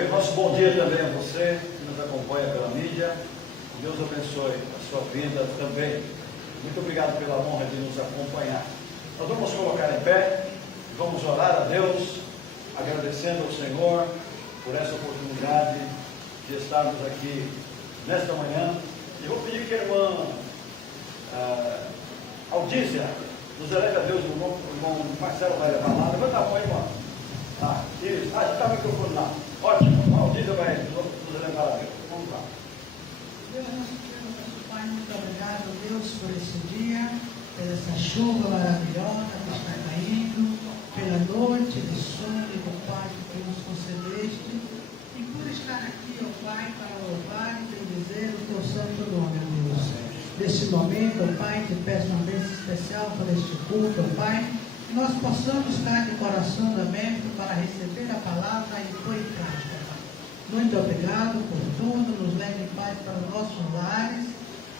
abençoe. Nosso bom dia também a você que nos acompanha pela mídia. Deus abençoe a sua vida também. Muito obrigado pela honra de nos acompanhar. Nós vamos colocar em pé, vamos orar a Deus, agradecendo ao Senhor por essa oportunidade de estarmos aqui nesta manhã. E vou pedir que a irmã Aldícia nos eleve a Deus, o irmão Marcelo vai levar lá. Levanta a mão, irmã. Isso. Já está o microfone lá. Ótimo. A Aldícia vai nos elevar a Deus. Vamos lá. Deus, nosso Deus, nosso Pai, muito obrigado, Deus, por esse dia, por essa chuva maravilhosa que está caindo, pela noite de sono e do Pai que nos concedeste, e por estar aqui, ó Pai, para louvar e bendizer o teu santo nome, Deus. Neste momento, ó Pai, te peço uma bênção especial para este culto, ó Pai, que nós possamos estar de coração aberto para receber a palavra e pôr em prática. Muito obrigado por tudo, nos leve em paz para os nossos lares.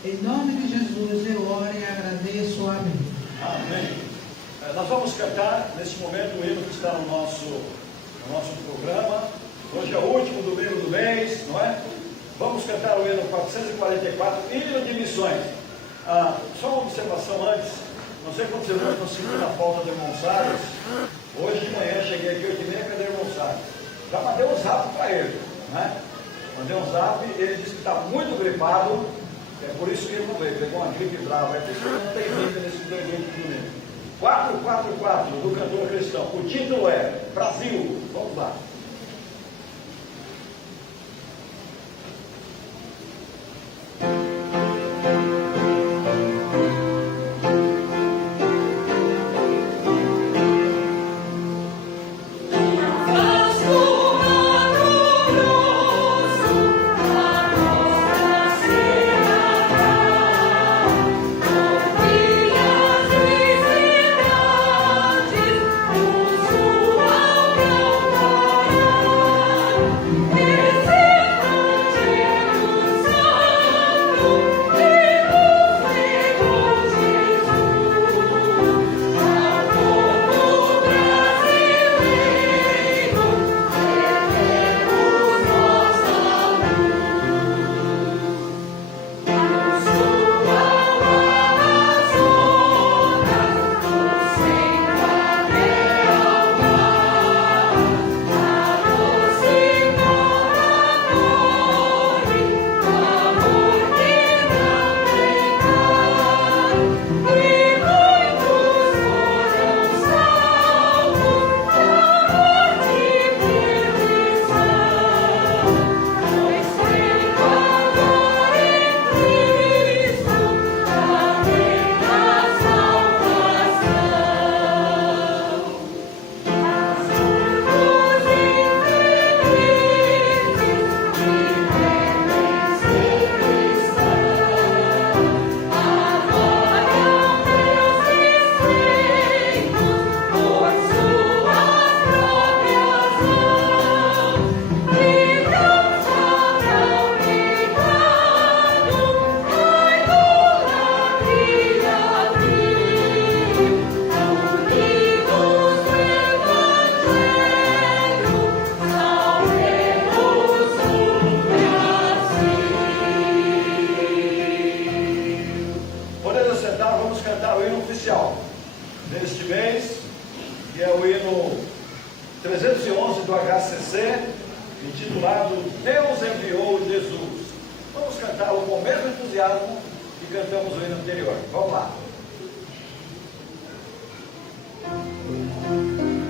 Em nome de Jesus eu oro e agradeço. Amém. Amém. Nós vamos cantar neste momento o hino que está no nosso programa. Hoje é o último domingo do mês, não é? Vamos cantar o hino 444, hino de missões. Só uma observação antes. Não sei quando vocês estão sentindo a falta do irmão Salles. Hoje de manhã cheguei aqui 8h30, cadê o irmão Salles? Já mandei um zap para ele, né? Mandei um zap, ele disse que está muito gripado, é por isso que ele não veio, pegou uma gripe brava, é por isso que não tem vida nesse domingo de domingo. 444 do cantor cristão, o título é Brasil. Vamos lá. Deste mês, que é o hino 311 do HCC, intitulado Deus enviou Jesus. Vamos cantá-lo com o mesmo entusiasmo que cantamos o hino anterior. Vamos lá. Amor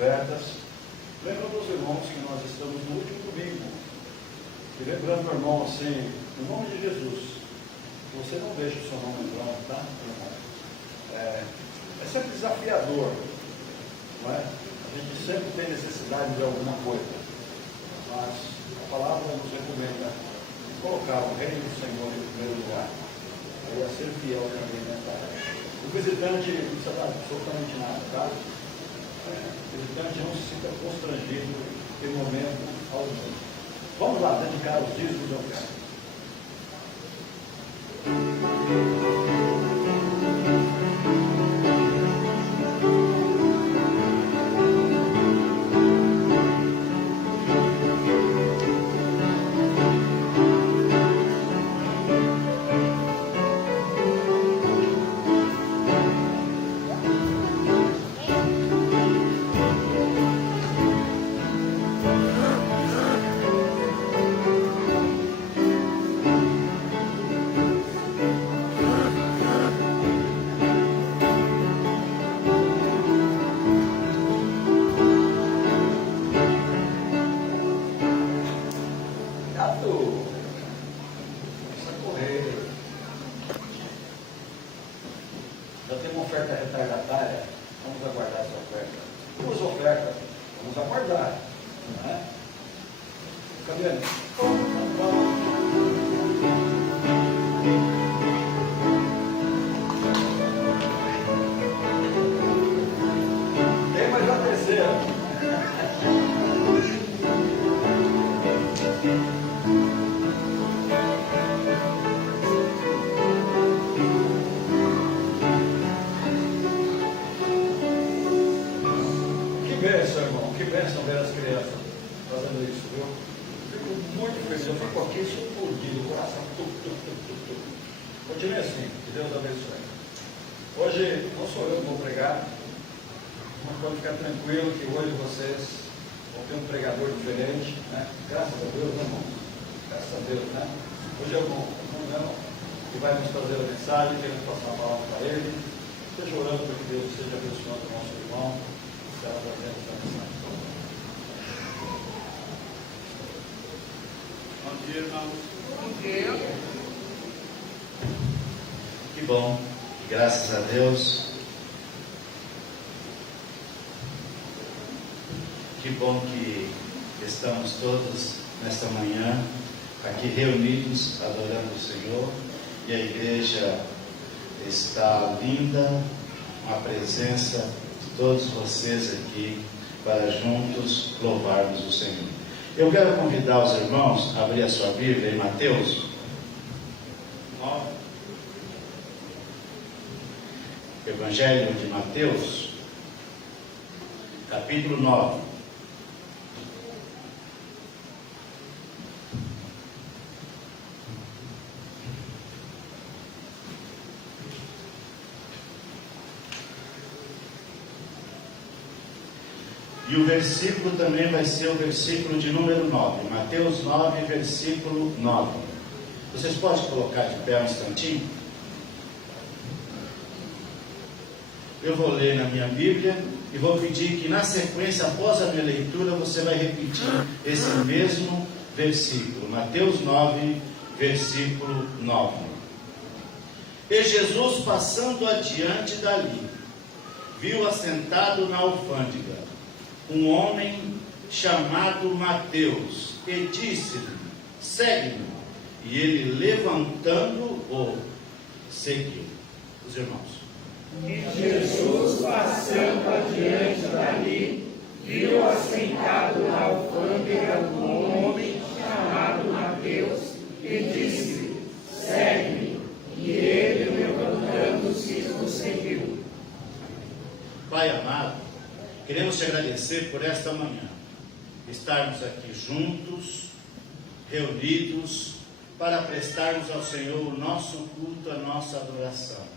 ofertas. Lembra dos irmãos que nós estamos no último domingo. E lembrando, meu irmão, assim, no nome de Jesus, você não deixa o seu nome em vão, tá, meu irmão? É sempre desafiador, não é? A gente sempre tem necessidade de alguma coisa, mas a palavra nos recomenda colocar o reino do Senhor em primeiro lugar, aí a ser fiel também nessa área. O visitante não precisa dar absolutamente nada, tá? O visitante não se sinta constrangido em momento algum. Vamos lá, dedicar os dízimos e ofertas. Já tem uma oferta retardatária, vamos aguardar essa oferta. Duas ofertas, vamos aguardar. Não é? Cadê? Tem mais a terceira. Que bênção ver as crianças fazendo isso, viu? Fico muito feliz, eu fico aqui explodido, o coração. Continue assim, que Deus abençoe. Hoje não sou eu que vou pregar, mas pode ficar tranquilo que hoje vocês vão ter um pregador diferente, né? Graças a Deus, né, irmão? Graças a Deus, né? Hoje é o irmão que vai nos trazer a mensagem, queremos passar a palavra para ele. Esteja orando para que Deus esteja abençoando o nosso irmão. Bom dia, irmãos. Bom dia. Que bom, graças a Deus. Que bom que estamos todos nesta manhã aqui reunidos, adorando o Senhor, e a igreja está linda, a presença de todos vocês aqui para juntos louvarmos o Senhor. Eu quero convidar os irmãos a abrir a sua Bíblia em Mateus 9. Evangelho de Mateus, capítulo 9. E o versículo também vai ser o versículo de número 9. Mateus 9, versículo 9. Vocês podem colocar de pé um instantinho? Eu vou ler na minha Bíblia e vou pedir que na sequência, após a minha leitura, você vai repetir esse mesmo versículo. Mateus 9, versículo 9. E Jesus, passando adiante dali, viu assentado na alfândega um homem chamado Mateus, e disse-lhe: segue-me. E ele, levantando-o, seguiu. Os irmãos. E Jesus, passando adiante dali, viu assentado na alfândega um homem chamado Mateus, e disse: segue-me. E ele, levantando-se, o seguiu. Pai amado, queremos te agradecer por esta manhã, estarmos aqui juntos, reunidos, para prestarmos ao Senhor o nosso culto, a nossa adoração.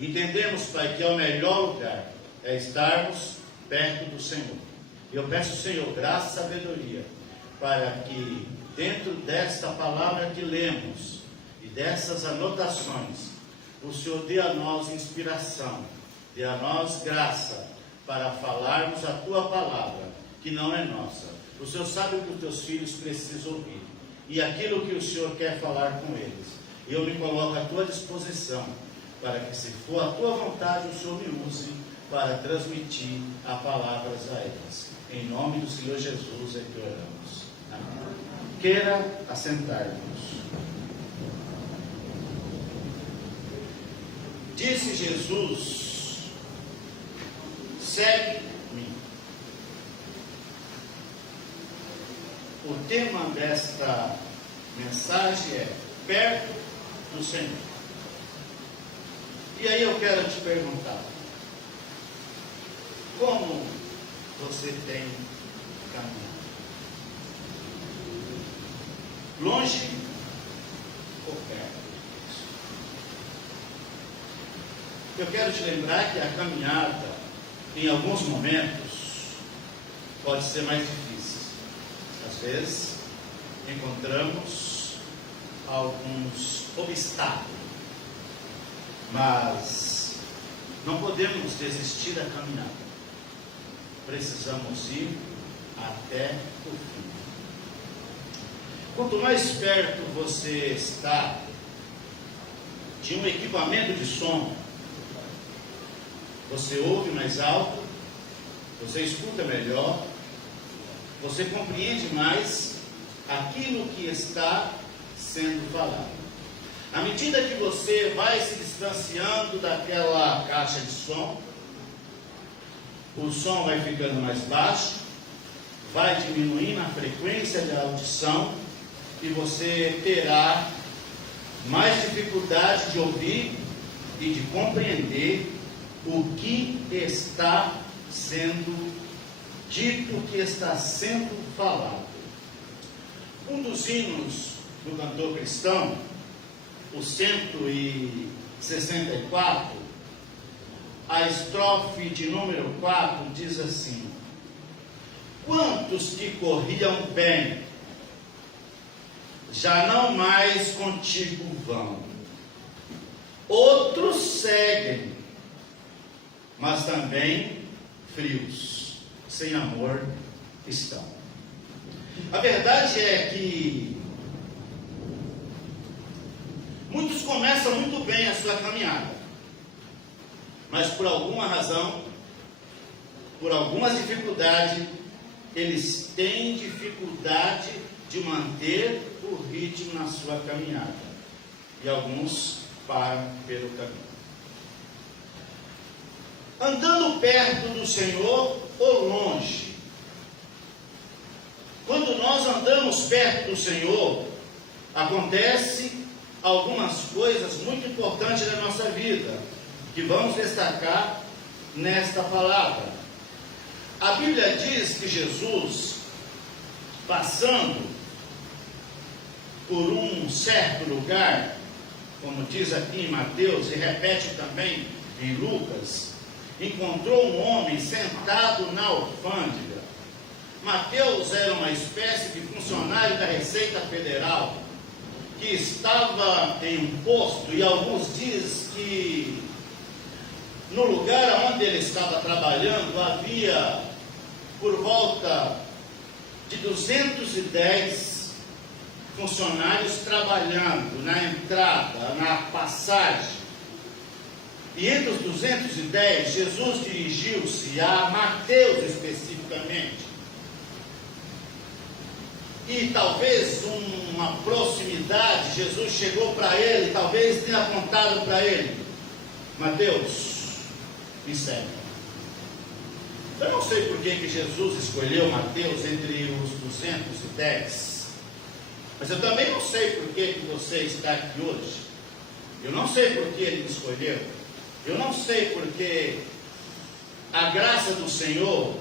Entendemos, Pai, que é o melhor lugar é estarmos perto do Senhor. Eu peço, Senhor, graça e sabedoria, para que dentro desta palavra que lemos e dessas anotações, o Senhor dê a nós inspiração, dê a nós graça, para falarmos a tua palavra, que não é nossa. O Senhor sabe o que os teus filhos precisam ouvir e aquilo que o Senhor quer falar com eles. Eu me coloco à tua disposição, para que, se for a tua vontade, o Senhor me use para transmitir a palavras a eles. Em nome do Senhor Jesus é que oramos. Amém. Queira assentar-nos. Disse Jesus: segue-me. O tema desta mensagem é perto do Senhor. E aí eu quero te perguntar: como você tem caminhado? Longe ou perto? Eu quero te lembrar que a caminhada, em alguns momentos, pode ser mais difícil. Às vezes, encontramos alguns obstáculos, mas não podemos desistir da caminhada. Precisamos ir até o fim. Quanto mais perto você está de um equipamento de som, você ouve mais alto, você escuta melhor, você compreende mais aquilo que está sendo falado. À medida que você vai se distanciando daquela caixa de som, o som vai ficando mais baixo, vai diminuindo a frequência de audição e você terá mais dificuldade de ouvir e de compreender o que está sendo dito, o que está sendo falado. Um dos hinos do cantor cristão, o 164, a estrofe de número 4 diz assim: quantos que corriam bem, já não mais contigo vão, outros seguem, mas também frios, sem amor estão. A verdade é que muitos começam muito bem a sua caminhada, mas por alguma razão, por algumas dificuldades, eles têm dificuldade de manter o ritmo na sua caminhada, e alguns param pelo caminho. Andando perto do Senhor ou longe? Quando nós andamos perto do Senhor, acontece algumas coisas muito importantes na nossa vida, que vamos destacar nesta palavra. A Bíblia diz que Jesus, passando por um certo lugar, como diz aqui em Mateus e repete também em Lucas, encontrou um homem sentado na alfândega. Mateus era uma espécie de funcionário da Receita Federal, que estava em um posto, e alguns dizem que no lugar onde ele estava trabalhando havia por volta de 210 funcionários trabalhando na entrada, na passagem. E entre os 210, Jesus dirigiu-se a Mateus especificamente. E talvez uma proximidade, Jesus chegou para ele, talvez tenha apontado para ele: Mateus, me segue. Eu não sei por que Jesus escolheu Mateus entre os 210, mas eu também não sei por que você está aqui hoje. Eu não sei por que ele me escolheu. Eu não sei porque a graça do Senhor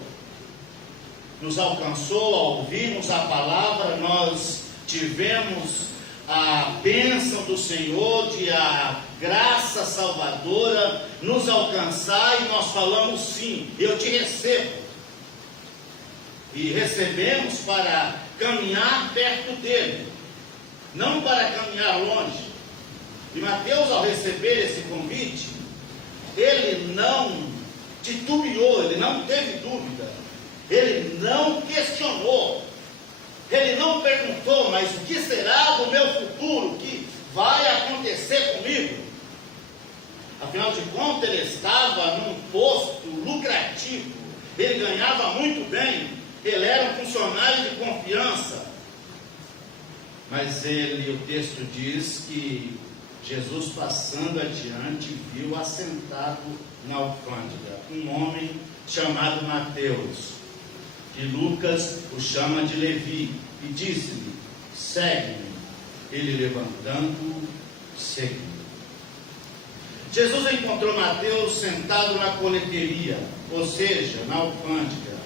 nos alcançou ao ouvirmos a palavra. Nós tivemos a bênção do Senhor, de a graça salvadora nos alcançar, e nós falamos: sim, eu te recebo. E recebemos para caminhar perto dele, não para caminhar longe. E Mateus, ao receber esse convite, ele não titubeou, ele não teve dúvida, ele não questionou, ele não perguntou, mas o que será do meu futuro, o que vai acontecer comigo? Afinal de contas, ele estava num posto lucrativo, ele ganhava muito bem, ele era um funcionário de confiança. Mas o texto diz que Jesus, passando adiante, viu assentado na alfândega um homem chamado Mateus, que Lucas o chama de Levi, e disse-lhe: segue-me. Ele, levantando, seguiu. Jesus encontrou Mateus sentado na coleteria, ou seja, na alfândega,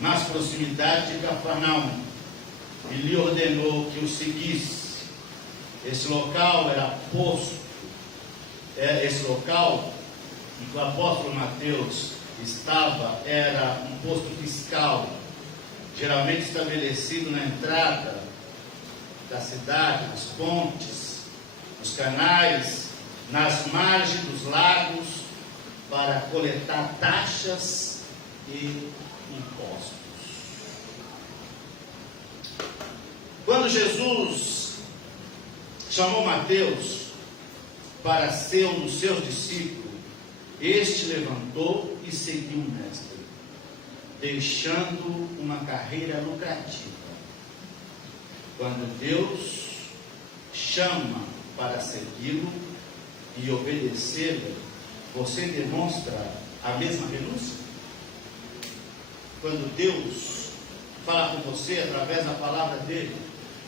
nas proximidades de Cafarnaum, e lhe ordenou que o seguisse. Esse local era posto, esse local em que o apóstolo Mateus estava era um posto fiscal, geralmente estabelecido na entrada da cidade, nas pontes, nos canais, nas margens dos lagos, para coletar taxas e impostos. Quando Jesus chamou Mateus para ser um dos seus discípulos, este levantou e seguiu o mestre, deixando uma carreira lucrativa. Quando Deus chama para segui-lo e obedecê-lo, você demonstra a mesma renúncia? Quando Deus fala com você através da palavra dele,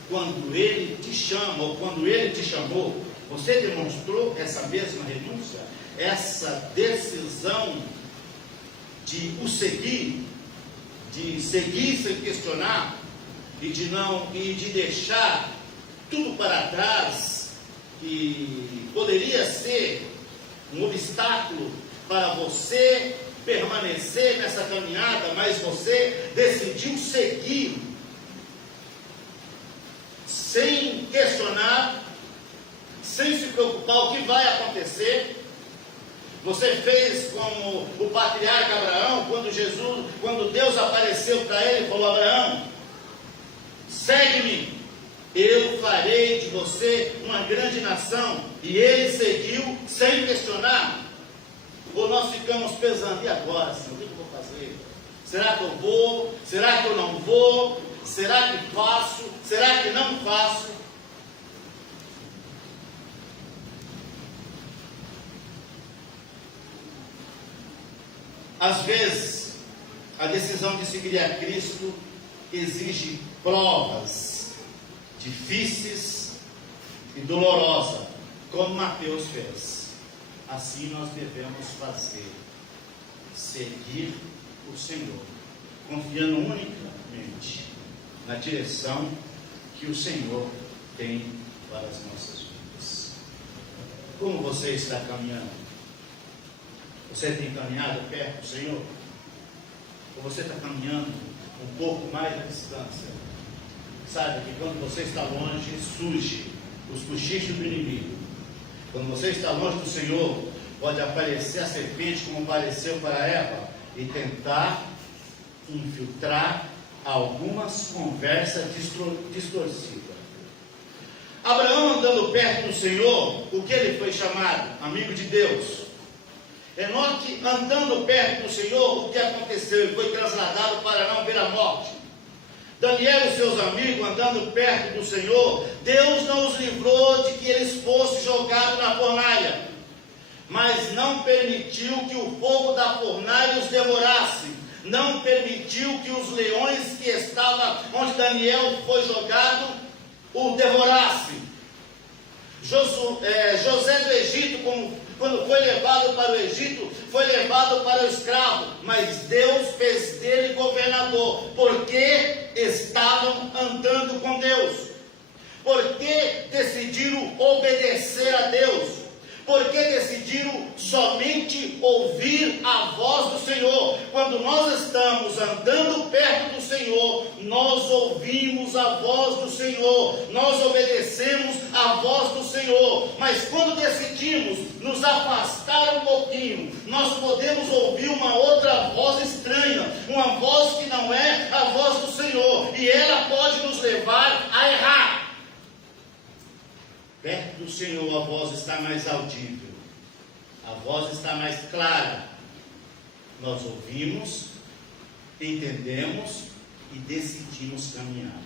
quando ele te chama ou quando ele te chamou, você demonstrou essa mesma renúncia, essa decisão de o seguir, de seguir sem questionar e de deixar tudo para trás que poderia ser um obstáculo para você permanecer nessa caminhada, mas você decidiu seguir sem questionar, sem se preocupar o que vai acontecer. Você fez como o patriarca Abraão, quando Deus apareceu para ele e falou: Abraão, segue-me, eu farei de você uma grande nação. E ele seguiu sem questionar. Ou nós ficamos pensando: e agora, Senhor, o que eu vou fazer? Será que eu vou? Será que eu não vou? Será que faço? Será que não faço? Às vezes, a decisão de seguir a Cristo exige provas difíceis e dolorosas, como Mateus fez. Assim nós devemos fazer: seguir o Senhor, confiando unicamente na direção que o Senhor tem para as nossas vidas. Como você está caminhando? Você tem caminhado perto do Senhor? Ou você está caminhando um pouco mais à distância? Sabe que quando você está longe, surge os cochichos do inimigo. Quando você está longe do Senhor, pode aparecer a serpente, como apareceu para Eva, e tentar infiltrar algumas conversas distorcidas. Abraão, andando perto do Senhor, o que ele foi chamado? Amigo de Deus. Enoque, andando perto do Senhor, o que aconteceu? Ele foi trasladado para não ver a morte. Daniel e seus amigos, andando perto do Senhor, Deus não os livrou de que eles fossem jogados na fornalha, mas não permitiu que o fogo da fornalha os devorasse, não permitiu que os leões que estavam onde Daniel foi jogado o devorassem. José do Egito, quando foi levado para o Egito, foi levado para o escravo, mas Deus fez dele governador, porque estavam andando com Deus, porque decidiram obedecer a Deus, porque decidiram somente ouvir a voz do Senhor. Quando nós estamos andando perto do Senhor, nós ouvimos a voz do Senhor, nós obedecemos a voz do Senhor. Mas Mas quando decidimos nos afastar um pouquinho, nós podemos ouvir uma outra voz estranha, uma voz que não é a voz do Senhor, e ela pode nos levar a errar. Perto do Senhor a voz está mais audível, a voz está mais clara. Nós ouvimos, entendemos e decidimos caminhar.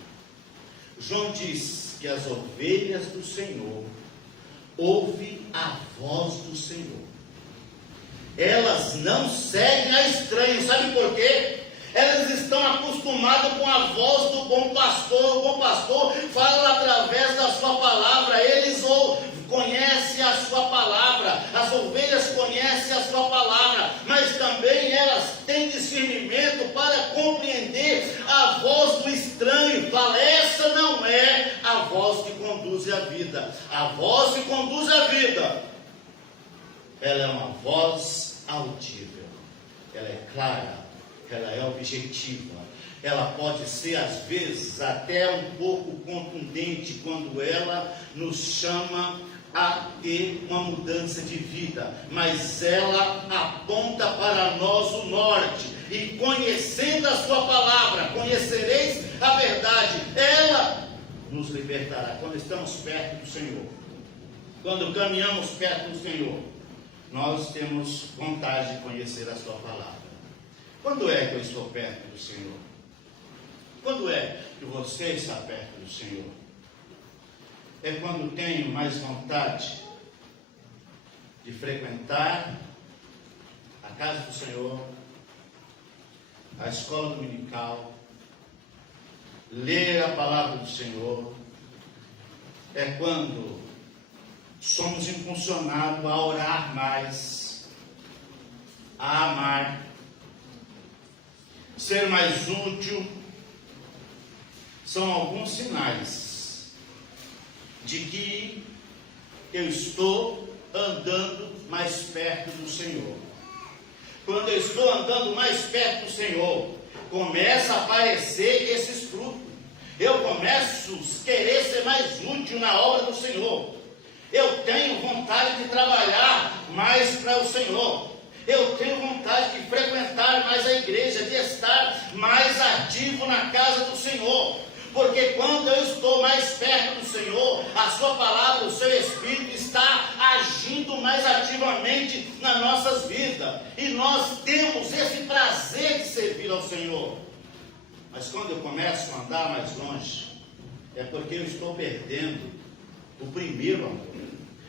João diz que as ovelhas do Senhor ouvem a voz do Senhor. Elas não seguem a estranho. Sabe por quê? Elas estão acostumadas com a voz do bom pastor. O bom pastor fala através da sua palavra. Eles conhecem a sua palavra. As ovelhas conhecem a sua palavra. Mas também elas têm discernimento para compreender a voz do estranho. Fala, essa não é a voz que conduz a vida. A voz que conduz a vida, ela é uma voz audível. Ela é clara. Ela é objetiva, ela pode ser às vezes até um pouco contundente quando ela nos chama a ter uma mudança de vida, mas ela aponta para nós o norte, e conhecendo a sua palavra, conhecereis a verdade, ela nos libertará. Quando estamos perto do Senhor, quando caminhamos perto do Senhor, nós temos vontade de conhecer a sua palavra. Quando é que eu estou perto do Senhor? Quando é que você está perto do Senhor? É quando tenho mais vontade de frequentar a casa do Senhor, a escola dominical, ler a palavra do Senhor. É quando somos impulsionados a orar mais, a amar, ser mais útil. São alguns sinais de que eu estou andando mais perto do Senhor. Quando eu estou andando mais perto do Senhor, começa a aparecer esses frutos. Eu começo a querer ser mais útil na obra do Senhor. Eu tenho vontade de trabalhar mais para o Senhor. Eu tenho vontade de frequentar mais a igreja, de estar mais ativo na casa do Senhor. Porque quando eu estou mais perto do Senhor, a sua palavra, o seu Espírito está agindo mais ativamente nas nossas vidas. E nós temos esse prazer de servir ao Senhor. Mas quando eu começo a andar mais longe, é porque eu estou perdendo o primeiro amor.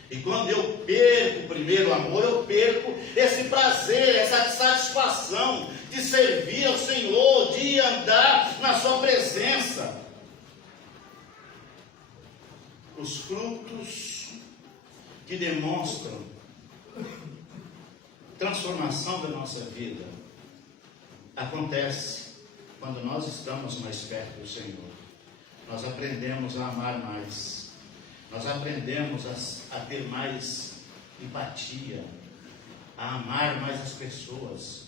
E quando eu perco o primeiro amor, eu perco esse prazer, essa satisfação de servir ao Senhor, de andar na sua presença. Os frutos que demonstram transformação da nossa vida acontece quando nós estamos mais perto do Senhor. Nós aprendemos a amar mais. Nós aprendemos a ter mais empatia, a amar mais as pessoas,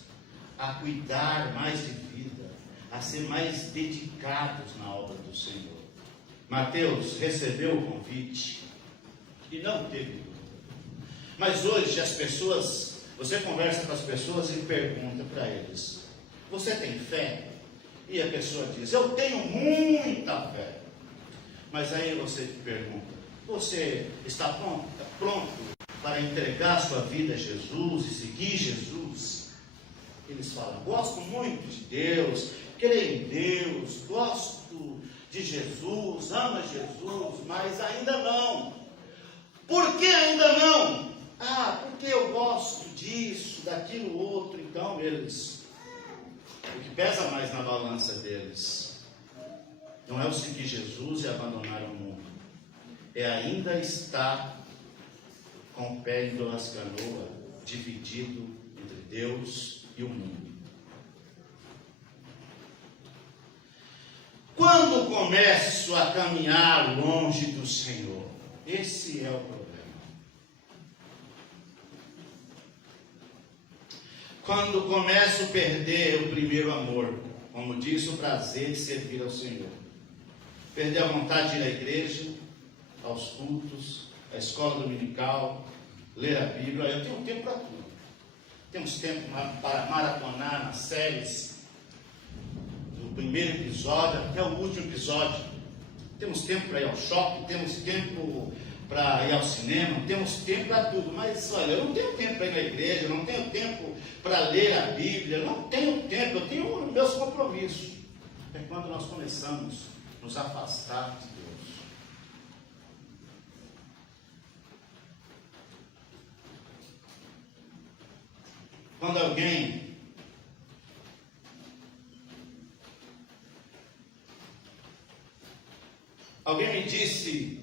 a cuidar mais de vida, a ser mais dedicados na obra do Senhor. Mateus recebeu o convite e não teve dúvida. Mas hoje as pessoas, você conversa com as pessoas e pergunta para eles: você tem fé? E a pessoa diz: eu tenho muita fé. Mas aí você pergunta: você está pronto para entregar sua vida a Jesus e seguir Jesus? Eles falam: gosto muito de Deus, creio em Deus, gosto de Jesus, amo Jesus, mas ainda não. Por que ainda não? Porque eu gosto disso, daquilo, outro. Então eles, o que pesa mais na balança deles não é o seguir Jesus e abandonar o mundo, é ainda estar com o pé em duas canoas, dividido entre Deus e o mundo. Quando começo a caminhar longe do Senhor, esse é o problema. Quando começo a perder o primeiro amor, como diz, o prazer de servir ao Senhor, perder a vontade de ir à igreja, aos cultos, a escola dominical, ler a Bíblia. Eu tenho tempo para tudo. Temos tempo para maratonar nas séries, do primeiro episódio até o último episódio. Temos tempo para ir ao shopping, temos tempo para ir ao cinema, temos tempo para tudo. Mas olha, eu não tenho tempo para ir na igreja, eu não tenho tempo para ler a Bíblia, eu não tenho tempo, eu tenho meus compromissos. É quando nós começamos a nos afastar de Deus. Quando alguém me disse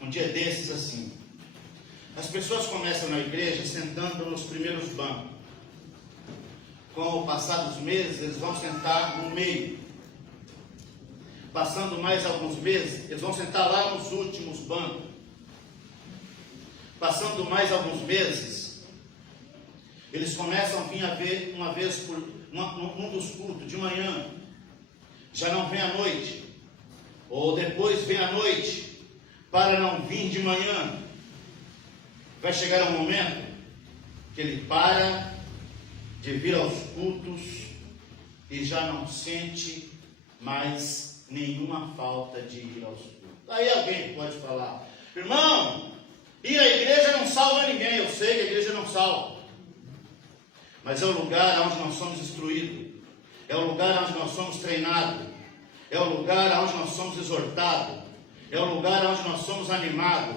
um dia desses assim: as pessoas começam na igreja sentando nos primeiros bancos. Com o passar dos meses, eles vão sentar no meio. Passando mais alguns meses, eles vão sentar lá nos últimos bancos. Passando mais alguns meses, eles começam a vir a ver uma vez por num dos cultos de manhã, já não vem à noite, ou depois vem à noite, para não vir de manhã. Vai chegar um momento que ele para de vir aos cultos e já não sente mais nenhuma falta de ir aos cultos. Aí alguém pode falar: irmão, ir à igreja não salva ninguém. Eu sei que a igreja não salva, mas é o lugar onde nós somos instruídos, é o lugar onde nós somos treinados, é o lugar onde nós somos exortados, é o lugar onde nós somos animados,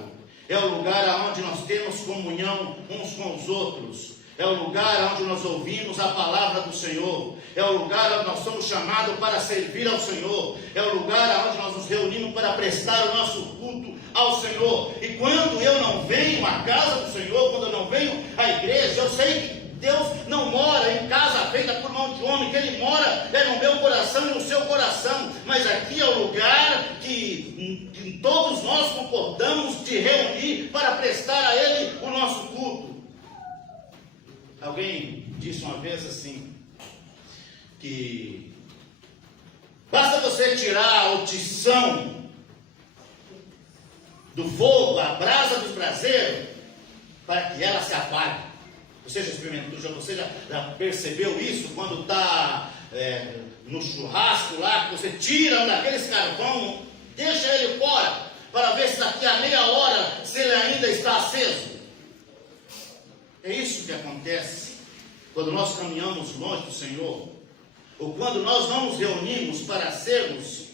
é o lugar onde nós temos comunhão uns com os outros, é o lugar onde nós ouvimos a palavra do Senhor, é o lugar onde nós somos chamados para servir ao Senhor, é o lugar onde nós nos reunimos para prestar o nosso culto ao Senhor. E quando eu não venho à casa do Senhor, quando eu não venho à igreja, eu sei que Deus não mora em casa feita por mão de homem, que Ele mora no meu coração e no seu coração. Mas aqui é o lugar que todos nós concordamos de reunir para prestar a Ele o nosso culto. Alguém disse uma vez assim, que basta você tirar o tição do fogo, a brasa dos braseiros, para que ela se apague. Você já experimentou, você já percebeu isso quando está no churrasco lá, que você tira um daqueles carvão, deixa ele fora, para ver se daqui a meia hora se ele ainda está aceso? É isso que acontece quando nós caminhamos longe do Senhor, ou quando nós não nos reunimos para sermos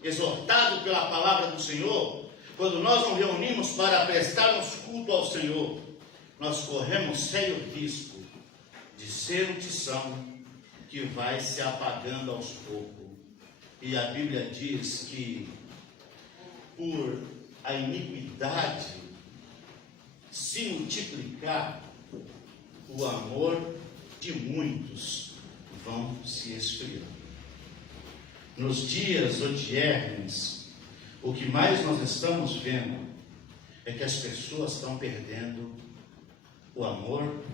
exortados pela palavra do Senhor, quando nós não reunimos para prestarmos culto ao Senhor, nós corremos sério risco de ser um tição que vai se apagando aos poucos. E a Bíblia diz que por a iniquidade se multiplicar, o amor de muitos vão se esfriando. Nos dias odiernos, o que mais nós estamos vendo é que as pessoas estão perdendo o amor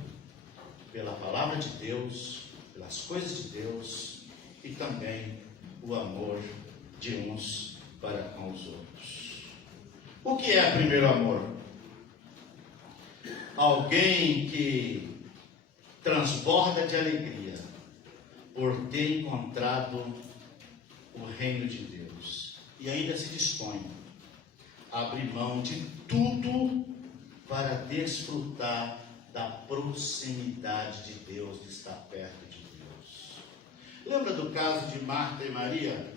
pela palavra de Deus, pelas coisas de Deus, e também o amor de uns para com os outros. O que é primeiro amor? Alguém que transborda de alegria por ter encontrado o reino de Deus e ainda se dispõe a abrir mão de tudo para desfrutar da proximidade de Deus, de estar perto de Deus. Lembra do caso de Marta e Maria?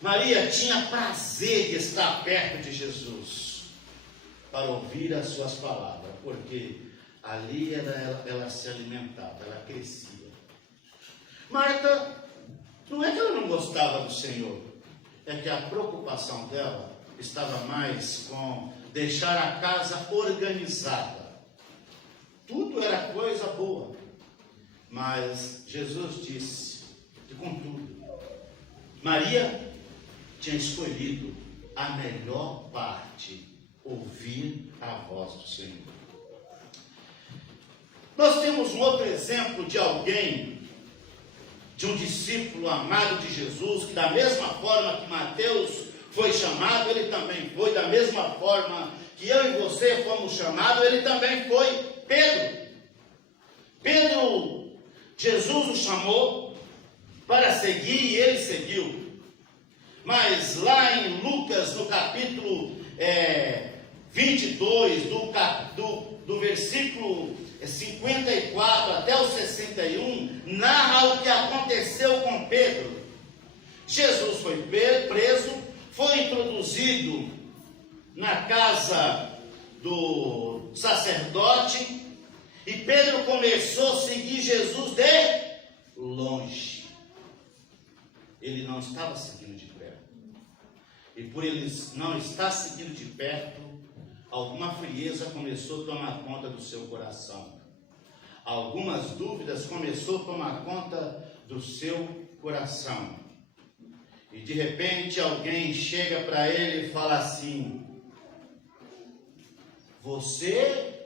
Maria tinha prazer de estar perto de Jesus, para ouvir as suas palavras, porque ali ela se alimentava, ela crescia. Marta, não é que ela não gostava do Senhor, é que a preocupação dela estava mais com deixar a casa organizada. Tudo era coisa boa, mas Jesus disse que, contudo, Maria tinha escolhido a melhor parte: ouvir a voz do Senhor. Nós temos um outro exemplo de alguém, de um discípulo amado de Jesus, que da mesma forma que Mateus foi chamado, ele também foi. Da mesma forma que eu e você fomos chamados, ele também foi. Pedro, Jesus o chamou para seguir e ele seguiu. Mas lá em Lucas, no capítulo 22, do versículo 54 até o 61, narra o que aconteceu com Pedro. Jesus foi preso, foi introduzido na casa do sacerdote, e Pedro começou a seguir Jesus de longe. Ele não estava seguindo de perto. E por ele não estar seguindo de perto, alguma frieza começou a tomar conta do seu coração. Algumas dúvidas começou a tomar conta do seu coração. E de repente alguém chega para ele e fala assim: você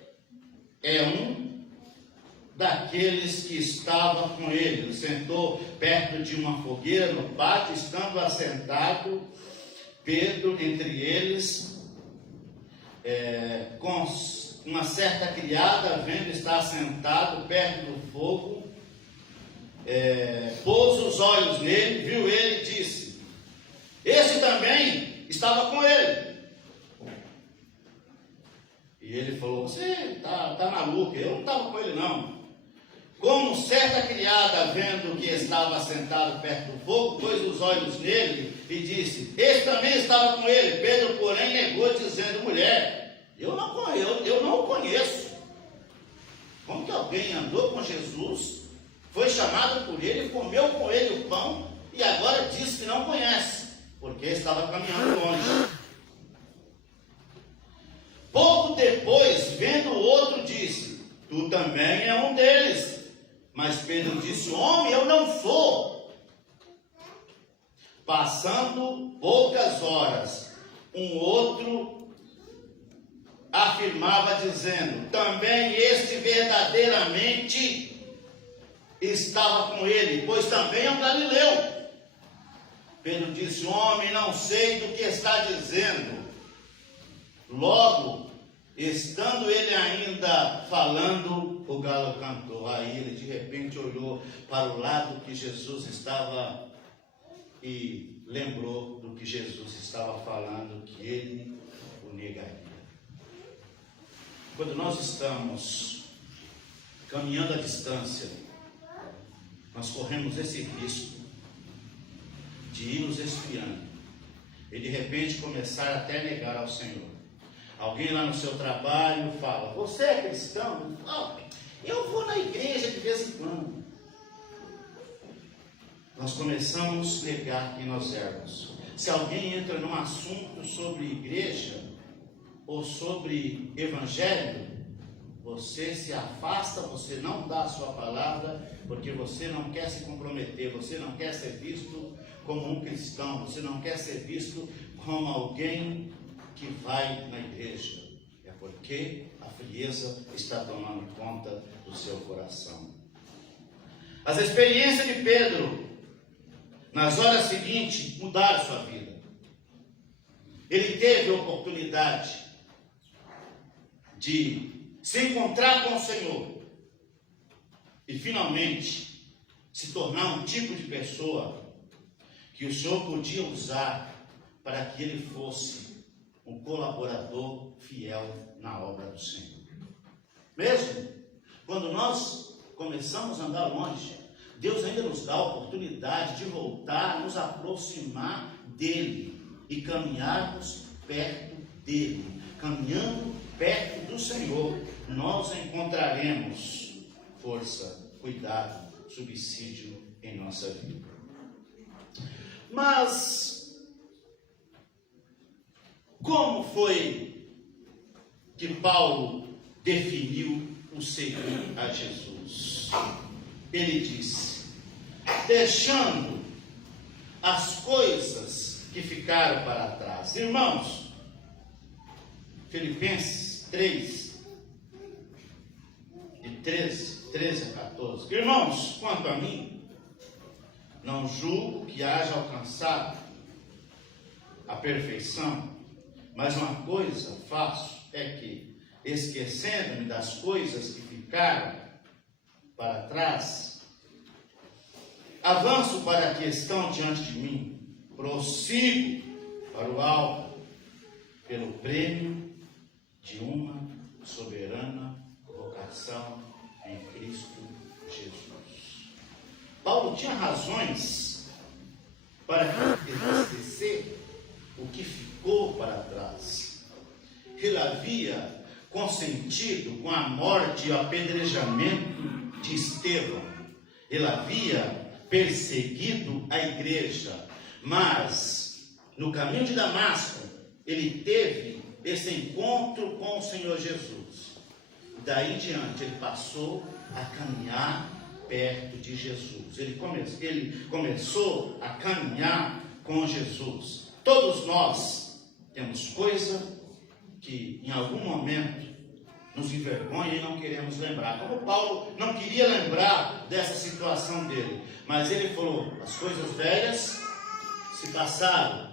é um daqueles que estava com ele. Sentou perto de uma fogueira no pátio, estando assentado Pedro entre eles, com uma certa criada, vendo estar sentado perto do fogo, pôs os olhos nele, viu ele e disse: esse também estava com ele. E ele falou: você está maluco, eu não estava com ele não. Como certa criada, vendo que estava sentado perto do fogo, pôs os olhos nele e disse: esse também estava com ele. Pedro, porém, negou, dizendo: mulher, eu não o conheço. Como que alguém andou com Jesus, foi chamado por ele, comeu com ele o pão, e agora diz que não conhece, porque estava caminhando longe? Pouco depois, vendo o outro, disse: tu também é um deles. Mas Pedro disse: homem, eu não sou. Passando poucas horas, um outro afirmava, dizendo: também este verdadeiramente estava com ele, pois também é um galileu. Pedro disse: homem, não sei do que está dizendo. Logo, estando ele ainda falando, o galo cantou. Aí ele de repente olhou para o lado que Jesus estava e lembrou do que Jesus estava falando, que ele o negaria. Quando nós estamos caminhando à distância, nós corremos esse risco de ir nos esfriando e de repente começar até a negar ao Senhor. Alguém lá no seu trabalho fala: você é cristão? Oh, eu vou na igreja de vez em quando. Nós começamos a negar quem nós éramos. Se alguém entra num assunto sobre igreja ou sobre evangelho, você se afasta, você não dá a sua palavra, porque você não quer se comprometer, você não quer ser visto como um cristão, você não quer ser visto como alguém que vai na igreja. É porque a frieza está tomando conta do seu coração. As experiências de Pedro nas horas seguintes mudaram sua vida. Ele teve a oportunidade de se encontrar com o Senhor e finalmente se tornar um tipo de pessoa que o Senhor podia usar para que ele fosse um colaborador fiel na obra do Senhor. Mesmo quando nós começamos a andar longe, Deus ainda nos dá a oportunidade de voltar, nos aproximar dele e caminharmos perto dele. Caminhando perto do Senhor, nós encontraremos força, cuidado, subsídio em nossa vida. Mas como foi que Paulo definiu o seguir a Jesus? Ele disse: deixando as coisas que ficaram para trás. Irmãos, Filipenses 3, de 13 a 14. Irmãos, quanto a mim, não julgo que haja alcançado a perfeição, mas uma coisa faço é que, esquecendo-me das coisas que ficaram para trás, avanço para a que estão diante de mim, prossigo para o alto, pelo prêmio de uma soberana vocação em Cristo Jesus. Paulo tinha razões para esquecer o que ficou para trás. Ele havia consentido com a morte e o apedrejamento de Estevão. Ele havia perseguido a igreja, mas no caminho de Damasco ele teve esse encontro com o Senhor Jesus. Daí em diante ele passou a caminhar perto de Jesus. Ele começou a caminhar com Jesus. Todos nós temos coisa que em algum momento nos envergonha e não queremos lembrar. Como Paulo não queria lembrar dessa situação dele, mas ele falou: as coisas velhas se passaram,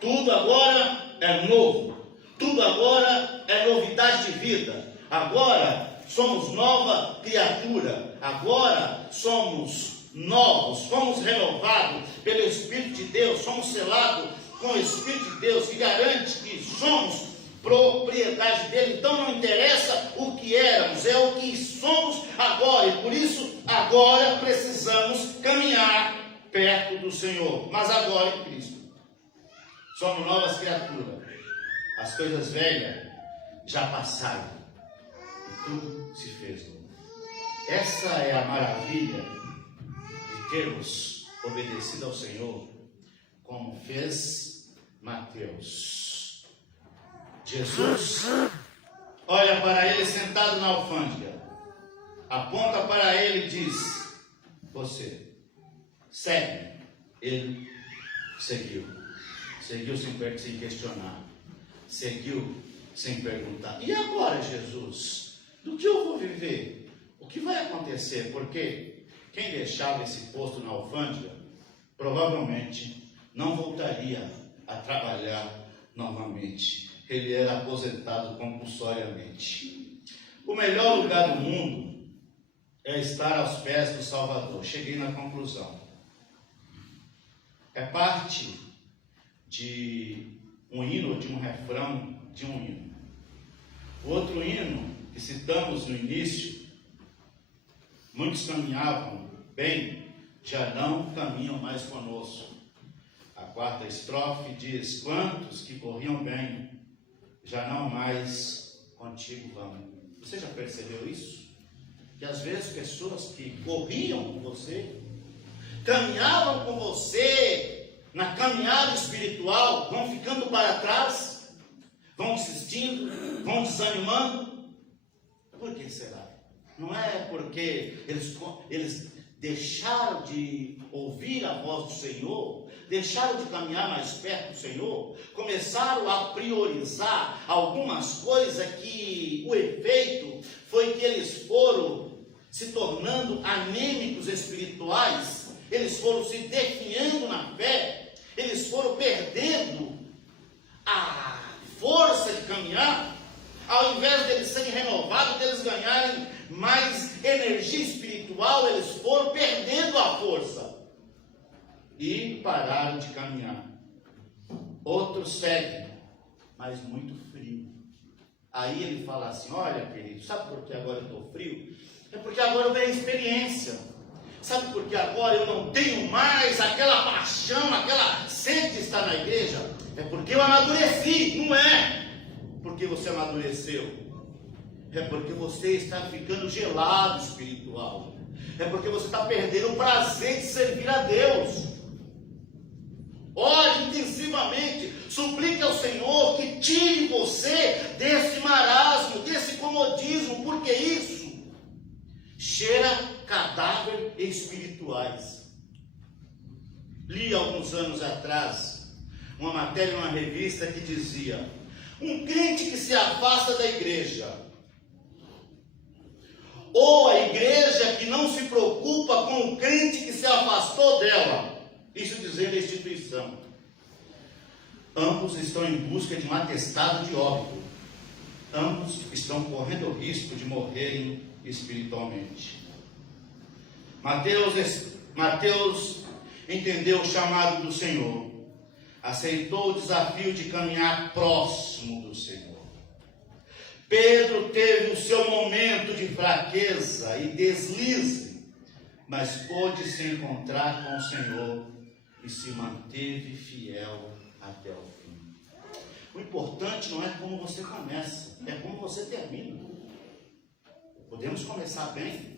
tudo agora é novo, tudo agora é novidade de vida. Agora somos nova criatura, agora somos novos, fomos renovados pelo Espírito de Deus, somos selados com o Espírito de Deus, que garante que somos propriedade dele. Então não interessa o que éramos, é o que somos agora, e por isso agora precisamos caminhar perto do Senhor, mas agora em Cristo. Somos novas criaturas, as coisas velhas já passaram e tudo se fez novo. Essa é a maravilha de termos obedecido ao Senhor, como fez Mateus. Jesus olha para ele sentado na alfândega, aponta para ele e diz: você segue. Ele seguiu sem questionar, seguiu sem perguntar. E agora, Jesus, do que eu vou viver? O que vai acontecer? Porque quem deixava esse posto na alfândega provavelmente não voltaria a trabalhar novamente. Ele era aposentado compulsoriamente. O melhor lugar do mundo é estar aos pés do Salvador. Cheguei na conclusão. É parte de um hino, de um refrão, de um hino. O outro hino que citamos no início, muitos caminhavam bem, já não caminham mais conosco. A quarta estrofe diz: quantos que corriam bem, já não mais contigo vão. Você já percebeu isso? Que às vezes pessoas que corriam com você, caminhavam com você na caminhada espiritual, vão ficando para trás, vão desistindo, vão desanimando. Por que será? Não é porque eles deixaram de ouvir a voz do Senhor, deixaram de caminhar mais perto do Senhor, começaram a priorizar algumas coisas que o efeito foi que eles foram se tornando anêmicos espirituais, eles foram se definhando na fé, eles foram perdendo a força de caminhar, ao invés deles serem renovados, deles ganharem mais energia espiritual, eles foram perdendo a força e pararam de caminhar. Outros seguem, mas muito frio. Aí ele fala assim: olha, querido, sabe por que agora eu estou frio? É porque agora eu tenho experiência. Sabe por que agora eu não tenho mais aquela paixão, aquela sede de estar na igreja? É porque eu amadureci. Não é porque você amadureceu, é porque você está ficando gelado espiritual, é porque você está perdendo o prazer de servir a Deus. Ore intensivamente, suplique ao Senhor que tire você desse marasmo, desse comodismo, porque isso cheira cadáver espirituais. Li alguns anos atrás uma matéria em uma revista que dizia: um crente que se afasta da igreja, ou a igreja que não se preocupa com o crente que se afastou dela. Isso dizendo a instituição. Ambos estão em busca de um atestado de óbito. Ambos estão correndo o risco de morrerem espiritualmente. Mateus entendeu o chamado do Senhor, aceitou o desafio de caminhar próximo do Senhor. Pedro teve o seu momento de fraqueza e deslize, mas pôde se encontrar com o Senhor e se manteve fiel até o fim. O importante não é como você começa, é como você termina. Podemos começar bem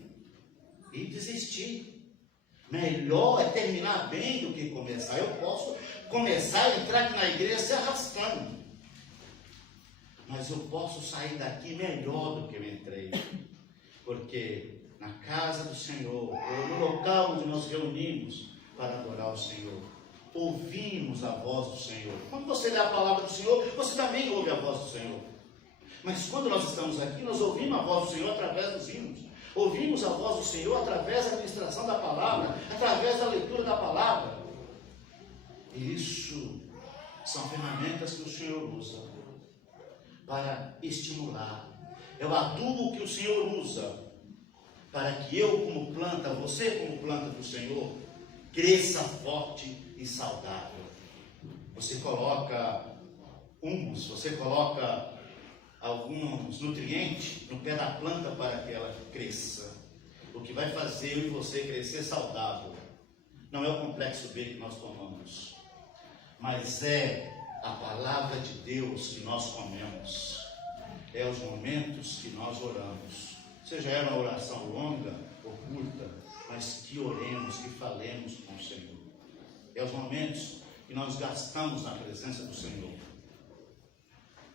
e desistir. Melhor é terminar bem do que começar. Eu posso começar a entrar aqui na igreja se arrastando, mas eu posso sair daqui melhor do que eu entrei, porque na casa do Senhor, ou no local onde nós reunimos para adorar o Senhor, ouvimos a voz do Senhor. Quando você lê a palavra do Senhor, você também ouve a voz do Senhor. Mas quando nós estamos aqui, nós ouvimos a voz do Senhor através dos hinos. Ouvimos a voz do Senhor através da ministração da palavra, através da leitura da palavra. E isso são ferramentas que o Senhor usa para estimular. É o adubo que o Senhor usa para que eu, como planta, você, como planta do Senhor, cresça forte e saudável. Você coloca humus, você coloca alguns nutrientes no pé da planta para que ela cresça. O que vai fazer eu e você crescer saudável não é o complexo B que nós tomamos, mas é a palavra de Deus que nós comemos, é os momentos que nós oramos, seja ela uma oração longa ou curta, mas que oremos, que falemos com o Senhor. É os momentos que nós gastamos na presença do Senhor,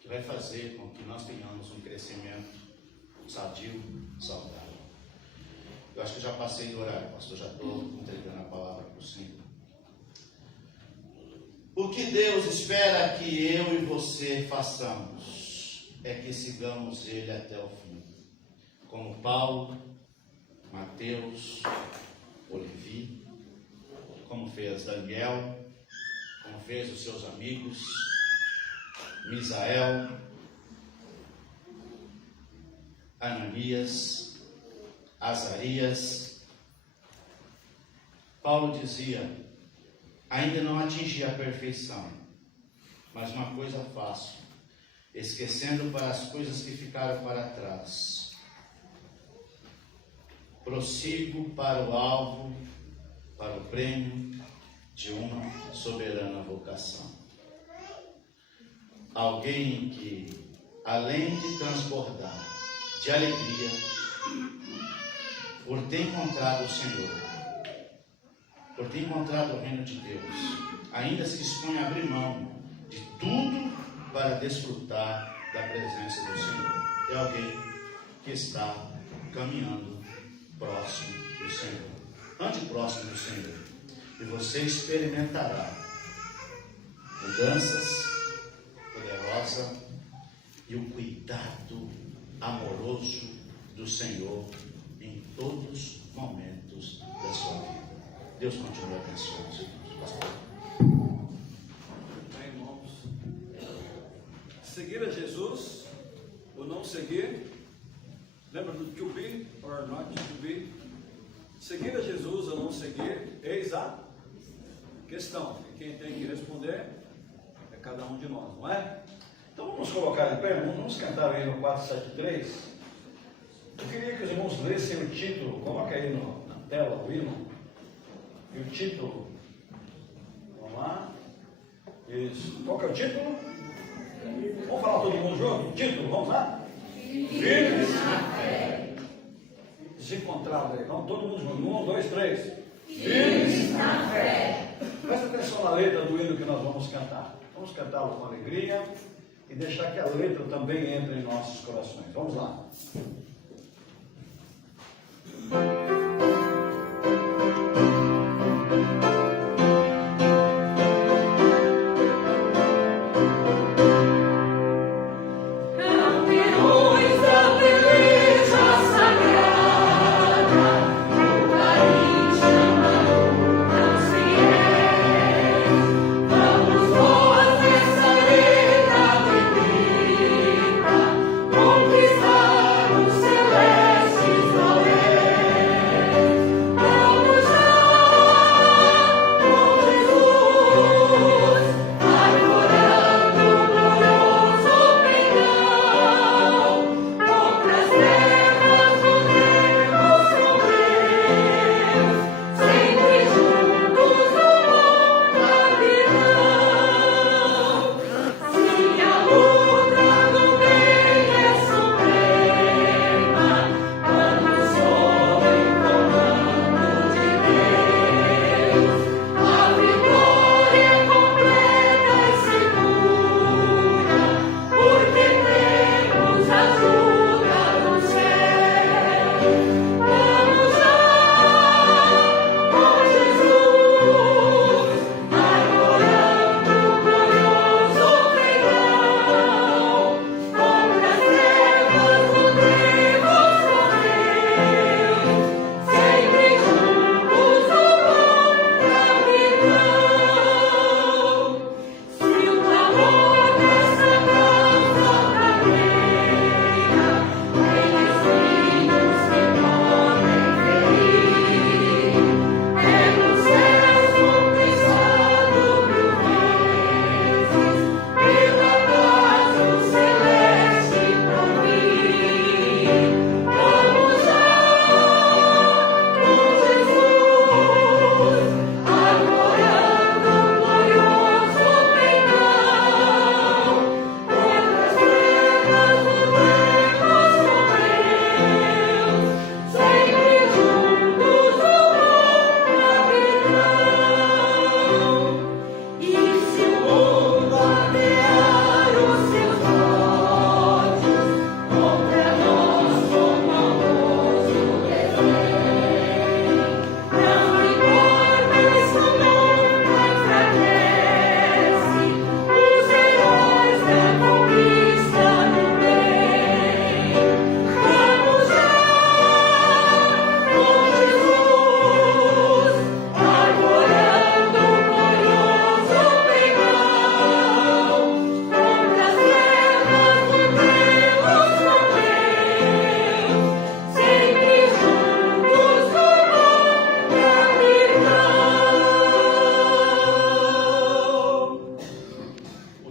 que vai fazer com que nós tenhamos um crescimento sadio, saudável. Eu acho que já passei do horário, pastor, já estou entregando a palavra para o Senhor. O que Deus espera que eu e você façamos é que sigamos Ele até o fim, como Paulo, Mateus, Olivi, como fez Daniel, como fez os seus amigos, Misael, Ananias, Azarias. Paulo dizia: ainda não atingi a perfeição, mas uma coisa faço, esquecendo para as coisas que ficaram para trás, prossigo para o alvo, para o prêmio de uma soberana vocação. Alguém que, além de transbordar de alegria por ter encontrado o Senhor, por ter encontrado o reino de Deus, ainda se dispõe a abrir mão de tudo para desfrutar da presença do Senhor. É alguém que está caminhando próximo do Senhor. Ande próximo do Senhor e você experimentará mudanças poderosas e o cuidado amoroso do Senhor em todos os momentos da sua vida. Deus continue abençoando os irmãos. Pastor. Bem, irmãos, seguir a Jesus ou não seguir? Lembra do to be or not to be? Seguir a Jesus ou não seguir? Eis a questão. E quem tem que responder é cada um de nós, não é? Então vamos colocar em pé, vamos cantar aí no 473. Eu queria que os irmãos lessem o título, coloca aí na tela o hino, e o título, vamos lá, isso, qual que é o título? Vamos falar todo mundo junto? Título, vamos lá? Firmes na fé. Desencontrado aí, vamos todo mundo junto, 1, 2, 3. Firmes na fé. Presta atenção na letra do hino que nós vamos cantar. Vamos cantá-lo com alegria e deixar que a letra também entre em nossos corações. Vamos lá. Vamos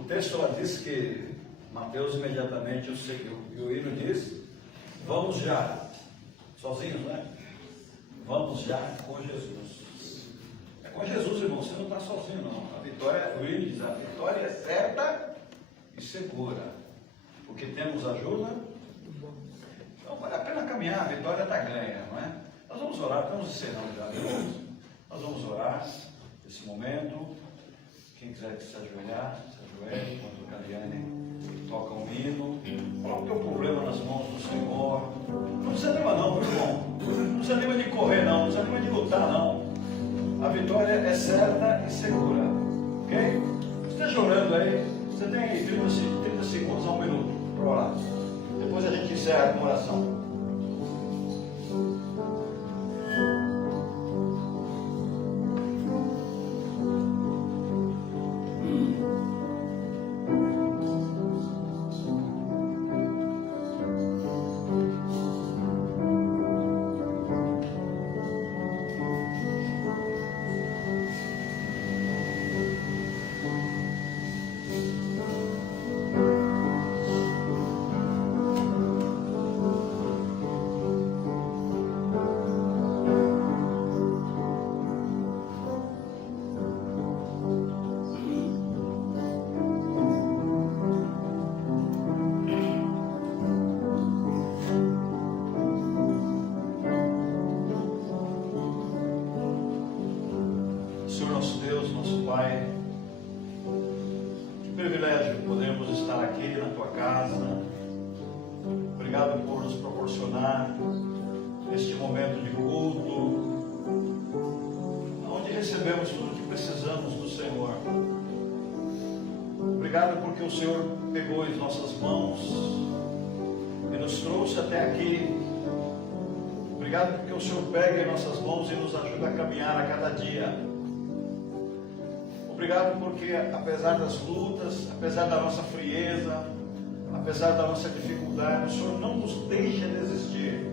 O texto lá diz que Mateus imediatamente o hino diz: vamos já, sozinhos, né? Vamos já com Jesus. É com Jesus, irmão, você não está sozinho, não. A vitória, o hino diz, a vitória é certa e segura, porque temos ajuda. Então vale a pena caminhar, a vitória está ganha, não é? Nós vamos orar, estamos encerrando já, irmãos. Nós vamos orar nesse momento. Quem quiser que se ajoelhar, se ajoelhe, enquanto o Caliane toca um hino. Coloca o teu problema nas mãos do Senhor. Não desanima não, meu irmão. Não desanima de correr não, não desanima de lutar não. A vitória é certa e segura. Ok? Esteja orando aí. Você tem aí 30 segundos a 1 minuto para orar. Depois a gente encerra com oração. Este momento de culto, onde recebemos tudo o que precisamos do Senhor. Obrigado porque o Senhor pegou em nossas mãos e nos trouxe até aqui. Obrigado porque o Senhor pega em nossas mãos e nos ajuda a caminhar a cada dia. Obrigado porque apesar das lutas, apesar da nossa frieza, apesar da nossa dificuldade, o Senhor não nos deixa desistir.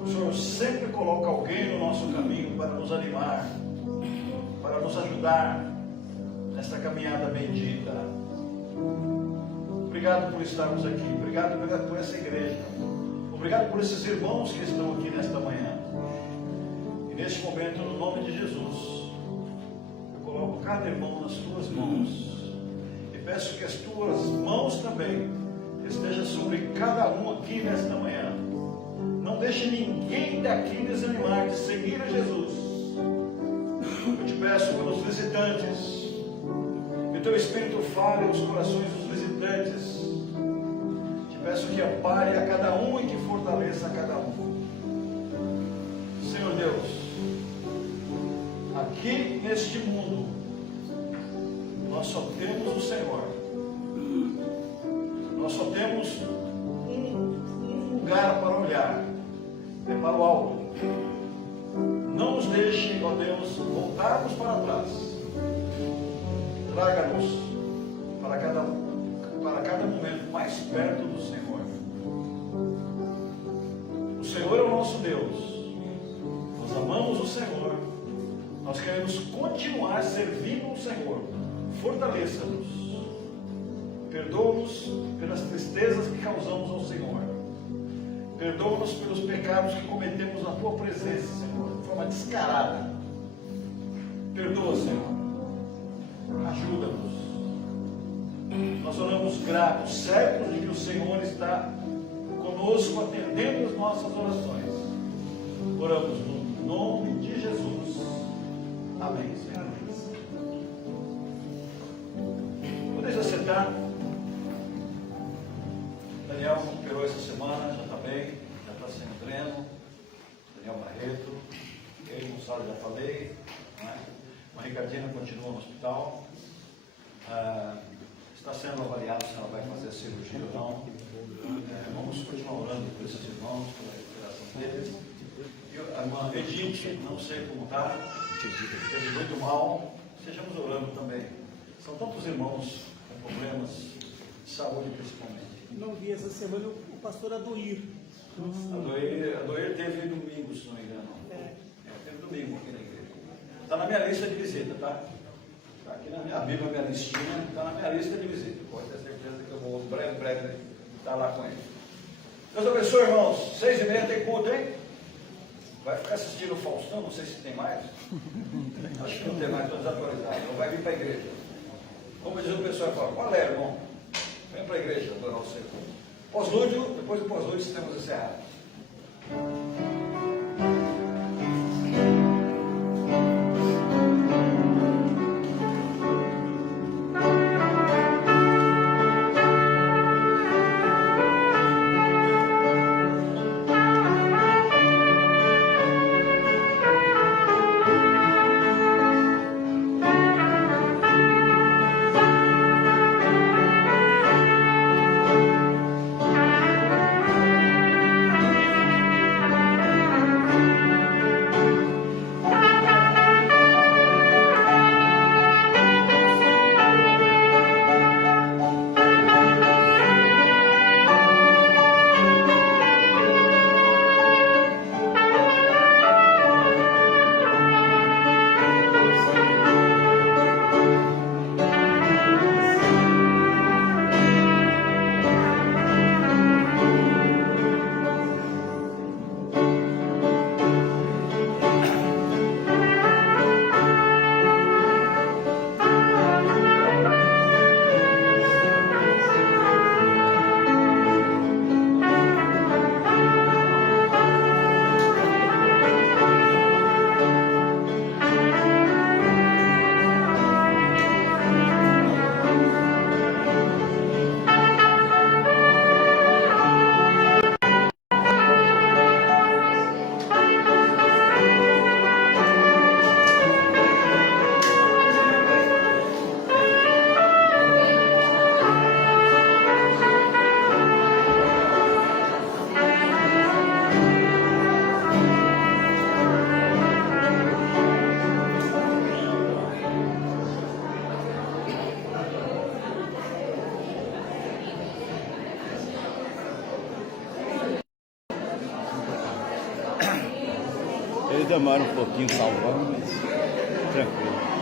O Senhor sempre coloca alguém no nosso caminho para nos animar, para nos ajudar nesta caminhada bendita. Obrigado por estarmos aqui, obrigado por essa igreja, obrigado por esses irmãos que estão aqui nesta manhã. E neste momento, no nome de Jesus, eu coloco cada irmão nas tuas mãos e peço que as tuas mãos também estejam sobre cada um aqui nesta manhã. Não deixe ninguém daqui desanimar de seguir a Jesus. Eu te peço pelos visitantes, que o teu Espírito fale nos corações dos visitantes. Te peço que ampare a cada um e que fortaleça a cada um. Senhor Deus, aqui neste mundo, nós só temos o Senhor. Nós só temos um lugar para olhar. É para o alto. Não nos deixe, ó Deus, voltarmos para trás. Traga-nos para cada momento mais perto do Senhor. O Senhor é o nosso Deus. Nós amamos o Senhor. Nós queremos continuar servindo o Senhor. Fortaleça-nos. Perdoa-nos pelas tristezas que causamos ao Senhor. Perdoa-nos pelos pecados que cometemos na Tua presença, Senhor, de forma descarada. Perdoa, Senhor. Ajuda-nos. Nós oramos gratos, certos de que o Senhor está conosco, atendendo as nossas orações. Oramos no nome de Jesus. Amém, Senhor. Podeis assentar. Daniel recuperou essa semana, já está bem, já está sendo treino. Daniel Barreto, ok, Gonçalo já falei, né? A Ricardina continua no hospital, está sendo avaliado se ela vai fazer a cirurgia ou não. Vamos continuar orando por esses irmãos, pela recuperação deles. E a irmã Edith, não sei como está, esteve muito mal, estejamos orando também. São tantos irmãos com problemas de saúde principalmente. Não vi essa semana o pastor Adoir. Adoir teve domingo, se não me engano. Teve domingo aqui na igreja. Está na minha lista de visita, tá? Está aqui na minha Bíblia, minha listinha. Está na minha lista está lá com ele. Deus abençoe, irmãos. 6h30 tem culto, hein? Vai ficar assistindo o Faustão, não sei se tem mais. Acho que não tem mais, estou desatualizado. Não vai vir para a igreja. Como diz o pessoal, fala, qual é, irmão? Vem para a igreja adorar o Senhor. Pós-lúdio, depois do pós-lúdio estamos encerrados. Ele demora um pouquinho salvando, mas tranquilo.